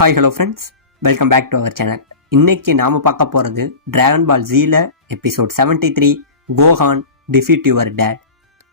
Hi hello friends, welcome back to our channel. இன்னைக்கு நாம பார்க்க போகிறது டிராகன் பால் ஜீல episode 73 Gohan defeat your dad.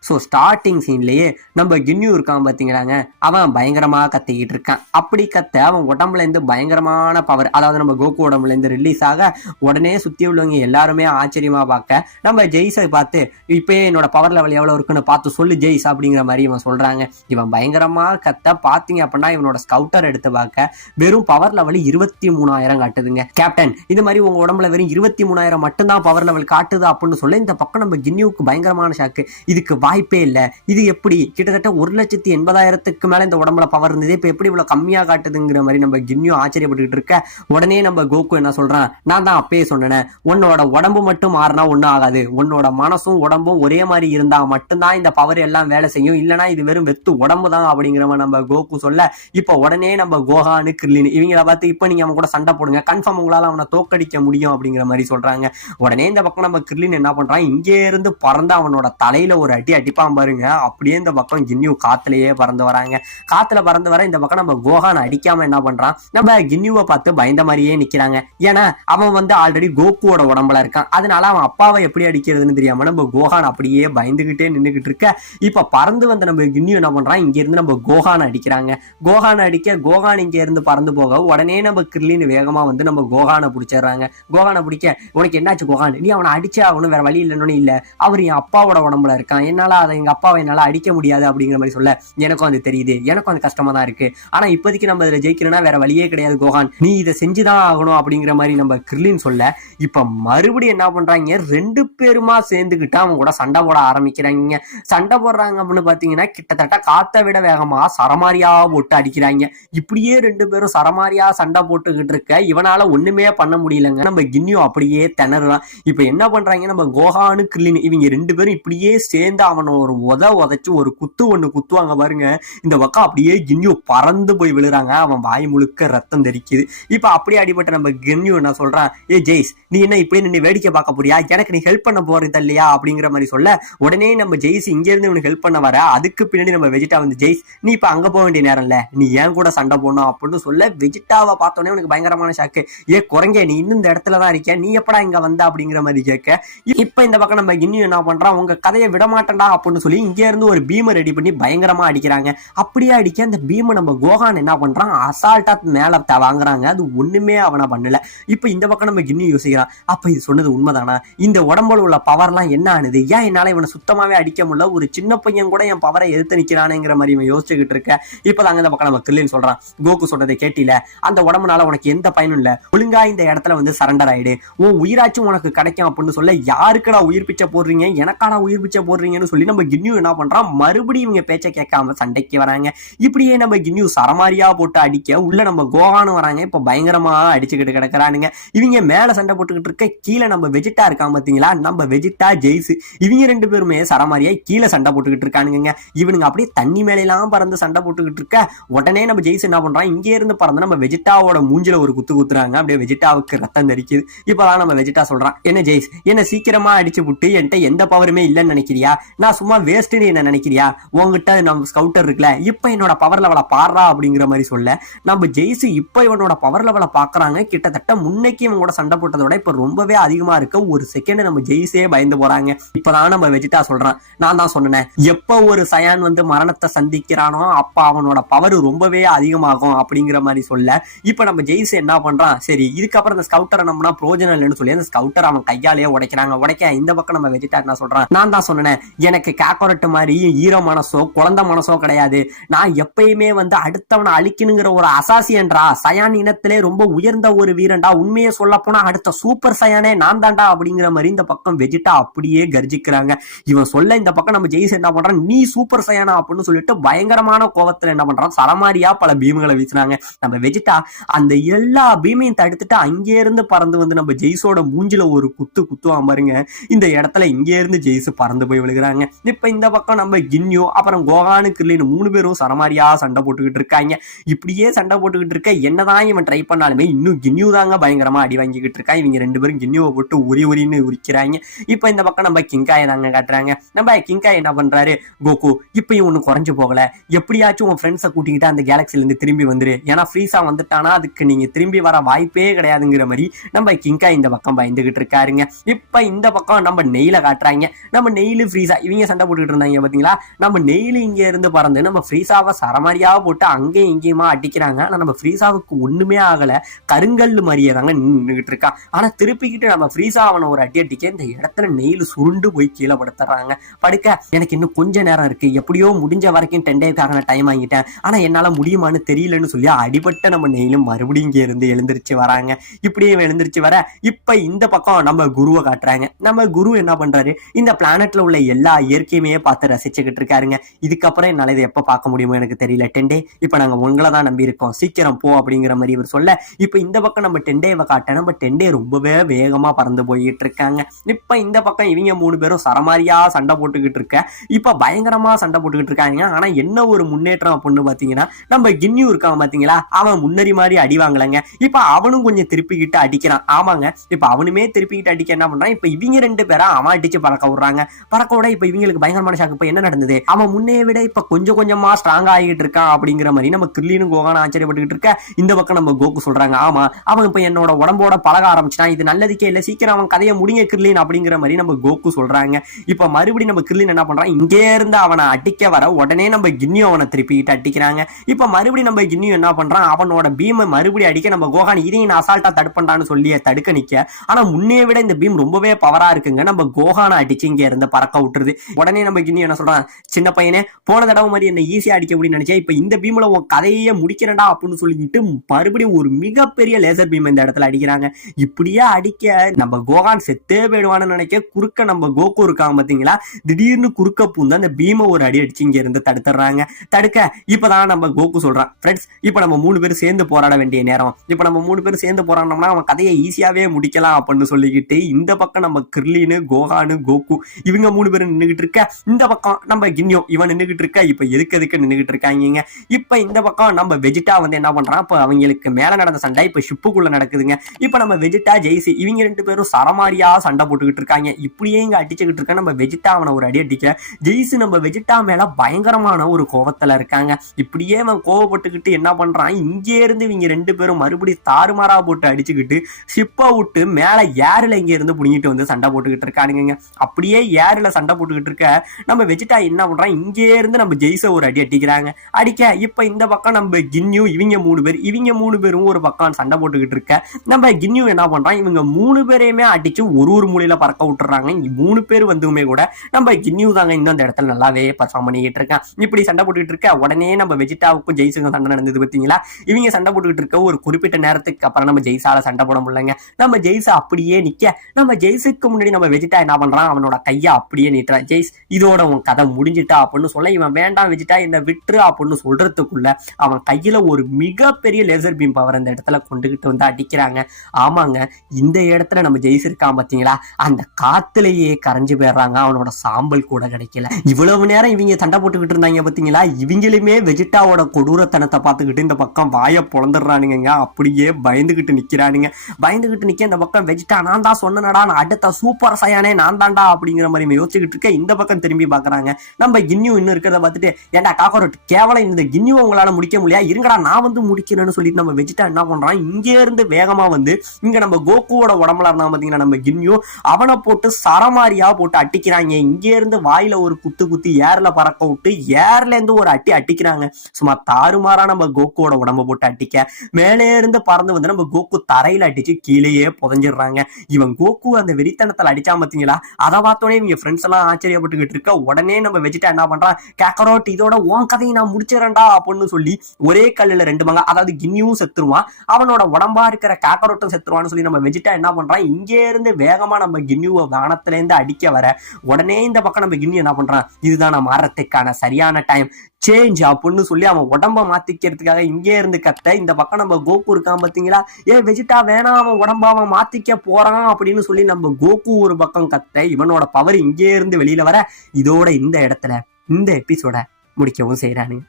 So starting சீன்லேயே நம்ம கின்யூ இருக்கான் பார்த்தீங்களாங்க, அவன் பயங்கரமாக கத்திக்கிட்டு இருக்கான். அப்படி கத்த அவன் உடம்புலேருந்து பயங்கரமான பவர், அதாவது நம்ம கோகு உடம்புலேருந்து ரிலீஸ் ஆக உடனே சுற்றி உள்ளவங்க எல்லாருமே ஆச்சரியமாக பார்க்க நம்ம ஜெய்ஸை பார்த்து இப்போயே என்னோட பவர் லெவல் எவ்வளோ இருக்குன்னு பார்த்து சொல்லு ஜெய்ஸ் அப்படிங்கிற மாதிரி இவன் சொல்கிறாங்க. இவன் பயங்கரமாக கத்த பார்த்தீங்க அப்படின்னா இவனோட ஸ்கவுட்டர் எடுத்து பார்க்க வெறும் பவர் லெவல் 23,000 காட்டுதுங்க. கேப்டன், இது மாதிரி உங்கள் உடம்புல வெறும் 23,000 மட்டும்தான் பவர் லெவல் காட்டுது அப்படின்னு சொல்ல இந்த பக்கம் நம்ம கின்யூக்கு பயங்கரமான ஷாக்கு. இதுக்கு வாய்ப்பே இல்ல, இது எப்படி கிட்டத்தட்ட 1,80,000க்கு மேல இந்த உடம்புல பவர் இருந்தது, இப்ப எப்படி இவ்வளவு கம்மியா காட்டுதுங்கிற மாதிரி நம்ம கின்யூ ஆச்சரியப்பட்டு இருக்க உடனே நம்ம கோகு என்ன சொல்றான், நான் தான் அப்பயே சொன்னேன், உன்னோட உடம்பு மட்டும் மாறினா ஒன்னும் ஆகாது, உன்னோட மனசும் உடம்பும் ஒரே மாதிரி இருந்தா மட்டும்தான் இந்த பவர் எல்லாம் வேலை செய்யும், இல்லனா இது வெறும் வெத்து உடம்பு தான் அப்படிங்கிற நம்ம கோகு சொல்ல இப்ப உடனே நம்ம கோஹானு கிர்லின் இவங்கள பார்த்து இப்ப நீங்க அவன் கூட சண்டை போடுங்க, கன்ஃபார்ம் உங்களால அவனை தோக்கடிக்க முடியும் அப்படிங்கிற மாதிரி சொல்றாங்க. உடனே இந்த பக்கம் நம்ம கிர்லின் என்ன பண்றான், இங்கே இருந்து பறந்து அவனோட தலையில ஒரு அடி அடிப்பான் பாருங்க. அப்படியே இந்த பக்கம் கின்யூ காத்துலயே பறந்து வராங்க. காத்துல பறந்து வர இந்த பக்கம் நம்ம கோஹான் அடிக்காம என்ன பண்றான், நம்ம கின்யூவை பார்த்து பயந்த மாதிரியே நிக்கிறாங்க. ஏன்னா அவன் ஆல்ரெடி கோகுவோட உடம்புல இருக்கான், அதனால அவன் அப்பாவை எப்படி அடிக்கிறதுன்னு தெரியாம நம்ம கோஹான் அப்படியே பயந்துகிட்டே நின்றுகிட்டு இருக்க இப்ப பறந்து வந்த நம்ம கின்யூ என்ன பண்றான், இங்க இருந்து நம்ம கோஹான் அடிக்கிறாங்க. கோஹான் அடிக்க கோஹான் இங்க இருந்து பறந்து போக உடனே நம்ம கிர்லின் வேகமா நம்ம கோஹானை பிடிச்சிடுறாங்க. கோஹானை பிடிக்க உனக்கு என்னாச்சு கோஹான், நீ அவனை அடிச்சே ஆகணும், வேற வழி இல்லைன்னு இல்ல, அவர் என் அப்பாவோட உடம்புல இருக்கான், என்னால அதை எங்க அப்பாவை என்னால அடிக்க முடியாது அப்படிங்கிற மாதிரி சொல்ல எனக்கும் அது தெரியுது, எனக்கும் அது கஷ்டமா தான் இருக்கு, ஆனா இப்போதைக்கு நம்ம இதுல ஜெயிக்கணும்னா வேற வழியே கிடையாது கோஹான், நீ இதை செஞ்சுதான் ஆகணும் அப்படிங்கிற மாதிரி நம்ம கிர்லின் சொல்ல இப்ப மறுபடியும் என்ன பண்றாங்க, ரெண்டு பேருமா சேர்ந்துக்கிட்டு அவங்க கூட சண்டை போட ஆரம்பிக்கிறாங்க. சண்டை போடுறாங்க அப்படின்னு பாத்தீங்கன்னா கிட்டத்தட்ட காத்த விட வேகமா சரமாரியா போட்டு அடிக்கிறாங்க. இப்படியே ரெண்டு பேரும் சரமாரியா சண்டை போட்டுக்கிட்டு இருக்க இவனால ஒண்ணுமே பண்ண முடியலங்க. நம்ம கின்யூ அப்படியே திணறான். இப்ப என்ன பண்றாங்க, நம்ம கோஹானு கிர்லின் இவங்க ரெண்டு பேரும் இப்படியே சேர்ந்து அவனை ஒரு உதச்சு ஒரு ஒண்ணு குத்துவாங்க பாருங்க. இந்த பக்கம் அப்படியே கின்யூ பறந்து போய் விழுறாங்க, அவன் வாய் முழுக்க ரத்தம் தெரிக்குது. இப்ப அப்படியே அடிபட்ட நம்ம கின்யூ என்ன சொல்றான், ஏ ஜெய்ஸ், நீ என்ன இப்படி நின்று வேடிக்கை பார்க்க போறியா, எனக்கு நீ ஹெல்ப் பண்ண போறது இல்லையா அப்படிங்கிற மாதிரி சொல்ல உடனே நம்ம ஜெய்ஸ் இங்க இருந்து இவனுக்கு ஹெல்ப் பண்ண வர அதுக்கு பின்னாடி நம்ம வெஜிடா ஜெய்ஸ் நீ இப்ப அங்க போக வேண்டிய நேரம் இல்ல, நீ ஏன் கூட சண்டை போடணும் அப்படின்னு சொல்ல வெஜிடாவை பார்த்தோன்னே உனக்கு பயங்கரமான ஷாக்கு. ஏ குரங்க, நீ இன்னும் இந்த இடத்துலதான் இருக்க, நீ எப்படா இங்க வந்த அப்படிங்கிற மாதிரி கேட்க இப்ப இந்த பக்கம் நம்ம கின்யூ என்ன பண்றான், உங்க கதையை விட மாட்டேன்டா அப்படின்னு சொல்லி இங்க இருந்து ஒரு பீமை ரெடி பண்ணி பயங்கரமா அடிக்கிறாங்க. அப்படியே அடிக்க அந்த பீமை நம்ம கோஹான் என்ன பண்றான், அசால்ட்டா மேல வாங்குறாங்க, அது ஒண்ணுமே அவனை பண்ணல. இப்ப இந்த பக்கம் நம்ம கின்னி யோசிக்கிறான், அப்ப இது சொன்னது உண்மைதானா, இந்த உடம்புல உள்ள பவர்லாம் என்ன ஆனது, ஏன் என்னால இவனை சுத்தமாவே அடிக்க முடியல, ஒரு சின்ன பையன் கூட என் பவரை எதிர்த்து நிக்கிறானேங்கிற மாதிரி இவன் யோசிச்சுக்கிட்டு இருக்க இப்பதாங்க இந்த பக்கம் நம்ம கிர்லின் சொல்றான், கோகு சொல்றதை கேட்டில, அந்த உடம்புனால உனக்கு எந்த பயனும் இல்ல, ஒழுங்கா இந்த இடத்துல சரண்டர் ஆயிடு, உன் உயிராச்சும் உனக்கு கிடைக்கும் அப்படின்னு சொல்ல யாருக்கடா உயிர் பிச்சை போடுறீங்க, எனக்கான உயிர் பிச்சை போடுறீங்கன்னு சொல்லி நம்ம கின்யூ என்ன பண்றான், மறுபடியும் இவங்க பேச்சை கேட்காம சண்டைக்கு வராங்க. இப்படியே நம்ம கின்யூ சரமாரியா போட்டு அடிக்க உள்ள நம்ம கோஹானு வராங்க. இப்ப பயங்கரமா அடிச்சுக்கிட்டு கிடக்குறானுங்க. இவங்க மேல சண்டை போட்டுக்கிட்டு இருக்க கீழே நம்ம வெஜிடா இருக்கான் பாத்தீங்களா, நம்ம வெஜிடா ஜெய்ஸ் இவங்க ரெண்டு பேருமே சரமாரியா கீழே சண்டை போட்டுக்கிட்டு இருக்கானுங்க. இவனுங்க அப்படியே தண்ணி மேலாம் பறந்து சண்டை போட்டுக்கிட்டு இருக்க உடனே நம்ம ஜெய்ஸ் என்ன பண்றான், இங்கே இருந்து பறந்து நம்ம வெஜிடாவோட மூஞ்சில ஒரு குத்து குத்துறாங்க. அப்படியே வெஜிடாவுக்கு ரத்தம் தெரிக்குது. இப்பதான் நம்ம வெஜிடா சொல்றான், என்ன ஜெய்ஸ், என்ன சீக்கிரமா அடிச்சு விட்டு என்கிட்ட எந்த பவருமே இல்லைன்னு நினைக்கிறியா, நான் சும்மா வேஸ்ட்னு என்ன நினைக்கிறியா, உங்ககிட்ட நம்ம ஸ்கவுட்டர் இருக்குல்ல, இப்ப என்னோட பவர் லெவலை பாடுறா அப்படிங்கிற மாதிரி சொல்ல நம்ம ஜெய்ஸ் இப்ப இவனோட பவர் லெவலை பாக்குறாங்க. கிட்டத்தட்ட முன்னைக்கு இவன் கூட சண்டை போட்டதோட இப்ப ரொம்பவே அதிகமா இருக்க ஒரு செகண்ட் நம்ம ஜெய்ஸே பயந்து போறாங்க. இப்பதான் நம்ம வெஜிடா சொல்றான், நான் தான் சொன்னேன், எப்ப ஒரு சயான் மரணத்தை சந்திக்கிறானோ அப்ப அவனோட பவர் ரொம்பவே அதிகமாகும் அப்படிங்கிற மாதிரி சொல்ல இப்ப நம்ம ஜெய்ஸ் என்ன பண்றான், சரி இதுக்கப்புறம் இந்த ஸ்கவுட்டரை நம்மனா பிரோஜனம் இல்லைன்னு சொல்லி அந்த ஸ்கவுட்டர் அவன் கையாலேயே உடைக்கிறாங்க. உடைக்க இந்த பக்கம் நம்ம வெஜிடா என்ன சொல்றான், நான் தான் சொன்னேன், எனக்கு காக்கரட் மாதிரி ஈர மனசோ குழந்தை மனசோ கிடையாது, நான் எப்பயுமே அடுத்தவனை அழிக்கணுங்கிற ஒரு அசாசியன்டா, சயான் இனத்திலே ரொம்ப உயர்ந்த ஒரு வீரன்டா, உண்மையை சொல்ல போனா அடுத்த சூப்பர் சயானே நான் தான்டா அப்படிங்கிற மாதிரி இந்த பக்கம் வெஜிடா அப்படியே கர்ஜிக்கிறாங்க. இவன் சொல்ல இந்த பக்கம் நம்ம ஜெய்ஸ் என்ன பண்றான், நீ சூப்பர் சயானா அப்படின்னு சொல்லிட்டு பயங்கரமான கோபத்துல என்ன பண்றான், சரமாரியா பல பீம்களை வீசினாங்க. நம்ம வெஜிடா அந்த எல்லா பீமையும் தடுத்துட்டு அங்கே இருந்து பறந்து நம்ம ஜெய்ஸோட மூஞ்சில ஒரு குத்துவான் பாருங்க. இந்த இடத்துல இங்கே இருந்து ஜெய்ஸ் பறந்து போய் விழுகிறாங்க. இருக்காங்க. இப்ப இந்த பக்கம் நம்ம கின்யோ அப்புறம் கோகானு கிர்லின் 3 பேரும் சரமாரியா சண்டை போட்டுக்கிட்டு இருக்காங்க. இப்படியே சண்டை போட்டுக்கிட்டு இருக்க என்னதான் இவன் ட்ரை பண்ணாலுமே இன்னும் கின்யூ தாங்க பயங்கரமா அடி வாங்கிக்கிட்டு இருக்கான். இவங்க 2 பேரும் கின்யூவை போட்டு உரின்னு உரிக்கிறாங்க. இப்ப இந்த பக்கம் நம்ம கிங்காயை தாங்க காட்டுறாங்க. நம்ம கிங்காய் என்ன பண்றாரு, கோகு இப்பயும் ஒண்ணு குறைஞ்சு போகல, எப்படியாச்சும் உன் ஃப்ரெண்ட்ஸை கூட்டிக்கிட்டு அந்த கேலக்சில இருந்து திரும்பி வந்துரு, ஏன்னா ஃப்ரீஸா வந்துட்டானா அதுக்கு நீங்க திரும்பி வர வாய்ப்பே கிடையாதுங்கிற மாதிரி நம்ம கிங்காய் இந்த பக்கம் பயந்துகிட்டு இருக்காருங்க. இப்ப இந்த பக்கம் நம்ம நெய்ல காட்டுறாங்க. நம்ம நெய்லு ஃப்ரீஸா இவங்க சண்டை போட்டுக்கிட்டு இருந்தாங்க பாத்தீங்களா. நம்ம நெய்லு இங்க இருந்து பறந்து நம்ம ஃப்ரீஸாவை சரமாரியா போட்டு அங்கேயும் இங்கேயுமா அடிக்கிறாங்க. ஆனா நம்ம ஃப்ரீஸாவுக்கு ஒண்ணுமே ஆகல, கருங்கல் மாதிரியே தாங்க நின்றுகிட்டு இருக்கான். ஆனா திருப்பிக்கிட்டு நம்ம ஃப்ரீஸா அவனை ஒரு அடி அடிக்க இந்த இடத்துல நெய்லு சுருண்டு போய் கீழே படுத்துறாங்க. படுக்க எனக்கு இன்னும் கொஞ்ச நேரம் இருக்கு, எப்படியோ முடிஞ்ச வரைக்கும் 10 டேக்காக நான் டைம் வாங்கிட்டேன், ஆனா என்னால முடியுமான்னு தெரியலன்னு சொல்லி அடிபட்ட நம்ம நெய்லும் மறுபடியும் இங்க இருந்து எழுந்திருச்சு வராங்க. இப்படியே எழுந்திருச்சு வர இப்ப இந்த பக்கம் நம்ம குருவை காட்டுறாங்க. நம்ம குரு என்ன பண்றாரு, இந்த பிளானட்ல உள்ள எல்லா இயற்கையுமே பார்த்து ரசிச்சுக்கிட்டு இருக்காருங்க. இதுக்கப்புறம் என்னால இதை எப்ப பார்க்க முடியுமோ எனக்கு தெரியல, 10 டே இப்ப நாங்க உங்களை தான் நம்பி இருக்கோம், சீக்கிரம் போ அப்படிங்கிற மாதிரி இவர் சொல்ல, இப்ப இந்த பக்கம் நம்ம 10 டேவை காட்ட நம்ம 10 டே ரொம்பவே வேகமா பறந்து போயிட்டு இருக்காங்க. இப்ப இந்த பக்கம் இவங்க 3 பேரும் சரமாரியா சண்டை போட்டுக்கிட்டு இருக்க, இப்ப பயங்கரமா சண்டை போட்டுக்கிட்டு இருக்காங்க. ஆனா என்ன ஒரு முன்னேற்றம் அப்படின்னு பாத்தீங்கன்னா, நம்ம கின்யூ இருக்கான் பாத்தீங்களா, அவன் முன்னறி மாதிரி அடி வாங்கலங்க. இப்ப அவனும் கொஞ்சம் திருப்பிக்கிட்டு அடிக்கிறான். ஆமாங்க, இப்ப அவனுமே திருப்பிக்கிட்டு அடிக்க என்ன பண்றான், இப்ப இவங்க 2 பேரா அவன் அடிச்சு பறக்க விடுறாங்க. பறக்க விட இப்ப இவங்களுக்கு பயங்கரமான ஷாக்கு. இப்ப என்ன நடந்தது, அவன் முன்னைய விட இப்ப கொஞ்சம் கொஞ்சமா ஸ்ட்ராங் ஆகிட்டு இருக்கான் அப்படிங்கிற மாதிரி நம்ம கிர்லினும் கோகானும் ஆச்சரியப்பட்டுக்கிட்டு இருக்க. இந்த பக்கம் நம்ம கோகு சொல்றாங்க, ஆமா அவன் இப்ப என்னோட உடம்போட பழக ஆரம்பிச்சிட்டான், இது நல்லதுக்கே இல்ல, சீக்கிரம் அவன் கதையை முடிங்க கிர்லின் அப்படிங்கிற மாதிரி நம்ம கோகு சொல்றாங்க. இப்ப மறுபடியும் நம்ம கிர்லின் என்ன பண்றான், இங்கே இருந்து அவனை அடிக்க வர உடனே நம்ம கின்னியோ அவனை திருப்பிக்கிட்டு அடிக்கிறாங்க. இப்ப மறுபடியும் நம்ம கின்னியோ என்ன பண்றான், அவனோட பீமை மறுபடியும் அடிக்க நம்ம கோகான் இதையும் நான் அசால்ட்டா தடுப்பண்டான்னு சொல்லி தடுக்க நிக்க, ஆனா முன்னைய விட இந்த பீம் ரொம்பவே பவரா இருக்குங்க. நம்ம கோகானை அடிச்சு இங்க இருந்து பறக்க விட்டுருது. உடனே நம்ம கின்னியோ என்ன சொல்றான், சின்ன பையனே போன தடவை மாதிரி என்ன ஈஸியா அடிக்க முடியும்னு நினைச்சா, இப்ப இந்த பீம்ல உன் கதையே முடிக்கிறேன்டா அப்படின்னு சொல்லிட்டு மறுபடியும் ஒரு மிகப்பெரிய லேசர் பீம் இந்த இடத்துல அடிக்கிறாங்க. இப்படியே அடிக்க நம்ம கோகான் செத்தே போயிடுவான்னு நினைக்க குறுக்க நம்ம கோகு இருக்காங்க பாத்தீங்களா, திடீர்னு குறுக்க பூந்து அந்த பீமை ஒரு அடி அடிச்சு இங்க இருந்து தடுத்துறாங்க. தடுக்க இப்பதான் நம்ம கோகு சொல்றான், ஃப்ரெண்ட்ஸ் இப்ப நம்ம 3 பேரும் சேர்ந்து போராட வேண்டிய நேரம், இப்ப நம்ம 3 பேரும் சேர்ந்து போராடணும்னா அவன் கதையை ஈஸியாவே முடிக்கலாம் அப்படின்னு சொல்லிக்கிட்டு இந்த பக்கம் நம்ம கிர்லினு கோகானு கோகு இவங்க 3 பேரும் நின்றுகிட்டு இருக்க, இந்த பக்கம் நம்ம கின்யோ இவன் நின்றுகிட்டு இருக்க. இப்ப எதுக்கு நின்றுகிட்டு இருக்காங்க. இப்ப இந்த பக்கம் நம்ம வெஜிடா வந்து என்ன பண்றான், இப்ப அவங்களுக்கு மேல நடந்த சண்டை இப்ப ஷிப்புக்குள்ள நடக்குதுங்க. இப்ப நம்ம வெஜிடா ஜெய்சி இவங்க 2 பேரும் சரமாரியா சண்டை போட்டுக்கிட்டு இருக்காங்க. இப்படியே இங்க அடிச்சுக்கிட்டு இருக்க நம்ம வெஜிடா அவனை ஒரு அடி அடிக்க, ஜெய்சி நம்ம வெஜிடா மேல பயங்கரமான ஒரு கோவத்துல இருக்காங்க. இப்படியே அவன் கோவப்பட்டுக்கிட்டு என்ன பண்றான், இங்கே இருந்து இவங்க 2 பேரும் மறுபடியும் தாறுமாறா போட்டு அடிச்சுக்கிட்டு ஷிப்பை விட்டு மேல ஏர்ல இங்க இருந்து புடிங்கிட்டு வந்து சண்டை போட்டுக்கிட்டு இருக்கானுங்க. அப்படியே ஏர்ல சண்டை போட்டுக்கிட்டு இருக்க நம்ம வெஜிடா என்ன பண்றான், இங்கே இருந்து நம்ம ஜெய்ஸை ஒரு அடி அடிக்கிறாங்க. அடிக்க இப்ப இந்த பக்கம் நம்ம கின்யூ இவங்க 3 பேரும் ஒரு பக்கம் சண்டை போட்டுக்கிட்டு இருக்க, நம்ம கின்யூ என்ன பண்றான், இவங்க 3 பேரையுமே அடிச்சு ஒரு மூலையில பறக்க விட்டுறாங்க. 3 பேர் வந்துமே கூட நம்ம கின்யூ தாங்க இன்னும் அந்த இடத்துல நல்லாவே பர்ஃபார்ம் பண்ணிக்கிட்டு இருக்கான். இப்படி சண்டை போட்டுக்கிட்டு இருக்க உடனே நம்ம வெஜிடாவுக்கும் ஜெய்ஸுக்கும் சண்டை நடந்தது பார்த்தீங்களா. இவங்க சண்டை போட்டுக்கிட்டு இருக்க ஒரு குறிப்பிட்ட நேரத்துக்கு அப்புறம் நம்ம ஜெய்ஸால சண்டை போட முடியலங்க. நம்ம ஜெய்ஸா அப்படியே நிக்க, நம்ம ஜெய்ஸுக்கு முன்னாடி நம்ம வெஜிடா என்ன பண்றான், அவனோட கையை அப்படியே நீட்டுறான். ஜெய்ஸ் இதோட உன் கதை முடிஞ்சிட்டா அப்படின்னு சொல்ல, இவன் வேண்டாம் வெஜிடா என்ன விட்டுரு அப்படின்னு சொல்றதுக்குள்ள அவன் கையில ஒரு மிகப்பெரிய லேசர் பீம் பவர் அந்த இடத்துல கொண்டுகிட்டு வந்து அடிக்கிறாங்க. ஆமாங்க, இந்த இடத்துல நம்ம ஜெய்ஸ் இருக்கான் பாத்தீங்களா, அந்த காத்துலயே கரைஞ்சு போயிடுறாங்க. அவனோட சாம்பல் கூட கிடைக்கல. இவ்வளவு நேரம் இவங்க சண்டை போட்டுக்கிட்டு இருந்தாங்க பாத்தீங்களா, இவங்களுமே வெஜிடாவோட கொடூரத்தனத்தை பார்த்துக்கிட்டு இந்த பக்கம் வாயை பொழந்துடுறானுங்க. அப்படியே பயந்துகிட்டு நிக்கிறானுங்க. பயந்துகிட்டு நிக்க இந்த பக்கம் வெஜிடா நான் தான் சொன்னடா, நான் அடுத்த சூப்பர் சையானே நான் தான்டா அப்படிங்கிற மாதிரி யோசிச்சுக்கிட்டு இருக்க. இந்த பக்கம் திரும்பி பாக்குறாங்க. நம்ம கின்யூ இன்னும் இருக்கிறத பார்த்துட்டு, ஏன்டா காக்கரோட் கேவலம் இந்த கின்யூ உங்களால முடிக்க முடியா, இருங்கடா நான் வந்து முடிக்கிறேன்னு சொல்லிட்டு நம்ம வெஜிடா என்ன பண்றான், இங்கே இருந்து வேகமா வந்து இங்க நம்ம கோகுவோட உடம்புல இருந்தா பாத்தீங்கன்னா நம்ம கின்யூ அவனை போட்டு சரமாரியா போட்டு அட்டிக்கிறாங்க. இங்கே இருந்து வாயில ஒரு குத்தி ஏர்ல பறக்க விட்டு ஏர்ல இருந்து ஒரு அட்டிக்கிறாங்க. சும்மா தாறுமாறா நம்ம கோகுவோட உடம்ப போட்டு அட்டிக்க, மேலே இருந்து பறந்து வந்து நம்ம கோகு தரையில அடிச்சு கீழேயே புதஞ்சிடுறாங்க. இவன் கோகு அந்த வெறித்தனத்துல அடிச்சா பாத்தீங்களா, அதை பார்த்தோன்னே இவங்க ஃப்ரெண்ட்ஸ் எல்லாம் ஆச்சரியப்பட்டுக்கிட்டு இருக்க. உடனே நம்ம வெஜிடா என்ன பண்றான், கேக்கரோட் இதோட உன் கதையை நான் முடிச்சிடறேன்டா அப்படின்னு சொல்லி ஒரே கல்லுல 2 மங்க, அதாவது கின்னியும் செத்துருவான், அவனோட உடம்பா இருக்கிற கேக்கரோட்டும் செத்துருவான்னு சொல்லி நம்ம வெஜிடா என்ன பண்றான், இங்கே இருந்து வேகமா நம்ம கின்னியூவை வானத்துல இருந்து அடிக்க வர உடனே இந்த பக்கம் நம்ம கின்னி என்ன பண்றான், இதுதான் நான் மாறத்துக்கான சரியான டைம் சேஞ்ச் அப்படின்னு சொல்லி அவன் உடம்ப மாத்திக்கிறதுக்காக இங்கே இருந்து கத்த. இந்த பக்கம் நம்ம கோகு இருக்கான் பாத்தீங்களா, வெஜிடா வேணாம் அவன் உடம்ப அவன் மாத்திக்க போறான் அப்படின்னு சொல்லி நம்ம கோகு ஒரு பக்கம் கத்த. இவனோட பவர் இங்கே இருந்து வெளியே வெளியில வர இதோட இந்த இடத்துல இந்த எபிசோட முடிக்கவும் செய்யறானுங்க.